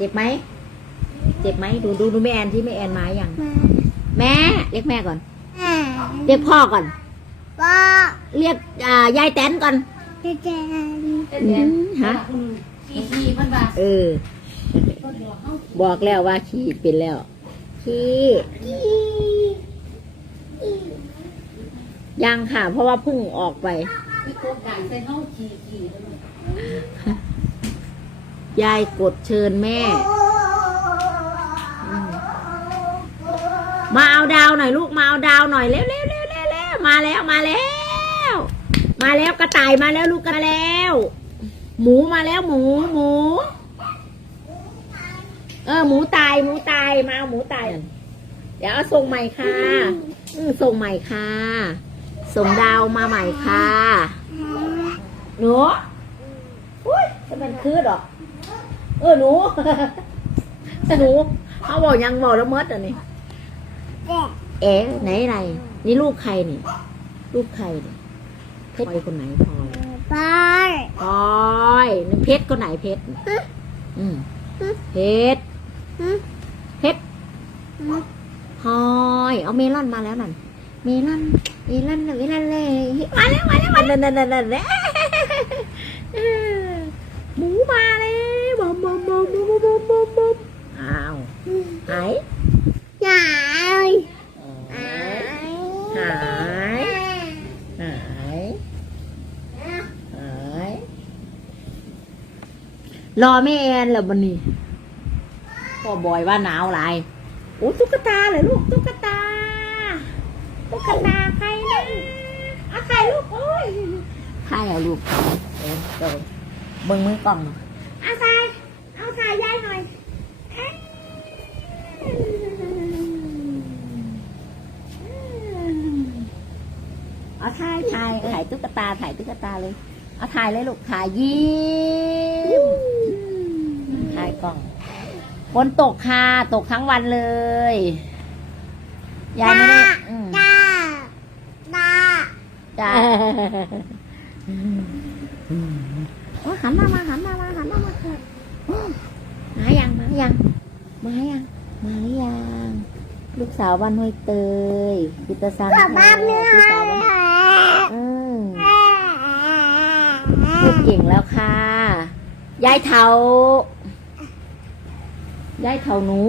เจ็บไหม เจ็บไหมดูดูดูแม่แอนที่แม่แอนมาอย่างมาแม่เรียกแม่ก่อนแม่เรียกพ่อก่อนว่าเรียกอ่ายายแตนก่อนจะแจนอืมฮะขี้ขี้มันว่าเออ บอกแล้วว่าขี้เป็นแล้วขี้ยังค่ะ เพราะว่าเพิ่งออกไป ยายกดเชิญแม่ มาเอาดาวหน่อยลูกมาเอาดาวหน่อยเร็วเร็วเร็วเร็วเร็วมาแล้วมาแล้ว มาแล้วกระต่ายมาแล้วลูกกระแล้ว หมูมาแล้วหมูหมู เออหมูตายหมูตายมาเอาหมูตาย เดี๋ยวเอาส่งใหม่ค่ะส่งใหม่ค่ะ ส่งดาวมาใหม่ค่ะหนูอุ้ยจะเป็นคืดหรอ เออหนู หนูเขาบอกยังบอกแล้วมดอะนี่แม่เอ๋ไหนไหนนี่ลูกใครนี่ลูกใครนี่เพชรคนไหนพลอยไปพลอยนี่เพชรคนไหนเพชรอืมเพชรฮึเพชรพลอยเอาเมลอนมาแล้วนั่นเมลอนเมลอนเมลอนเลยมาแล้วมาแล้วมาแล้วนั่นนั่นนั่นนั่นเออหมูมาแล้วบอมบอมบอมบอมบอมบอมบอมอ้าวหายหายหายหายหายหายรอแม่แอนเหรอบันนี้พ่อบอยว่าหนาวหลายโอ้ตุ๊กตาเลยลูกตุ๊กตาตุ๊กตาใครนะเอาใครลูกโอ้ยใครเอาลูกเออเออเบิ่งมือกล่องหน่อยเอาใส่เอาใส่ยายหน่อยเอ้ย เอาถ่ายถ่ายถ่ายตุ๊กตาถ่ายตุ๊กตาเลยเอาถ่ายเลยลูกถ่ายยิ้มถ่ายกล่องฝนตกค่ะตกทั้งวันเลยยายไม่ได้อืมตาตาจ้าโอ้หันหน้ามาหันหน้ามาหันหน้ามาค่ะมายังมายังมายังมาหรือยังลูกสาวบ้านห้วยเตยพิตาซังกลับบ้านเนื้อลูกสาวบ้าน อืมพูดเก่งแล้วค่ะ ยายเทายายเทาหนู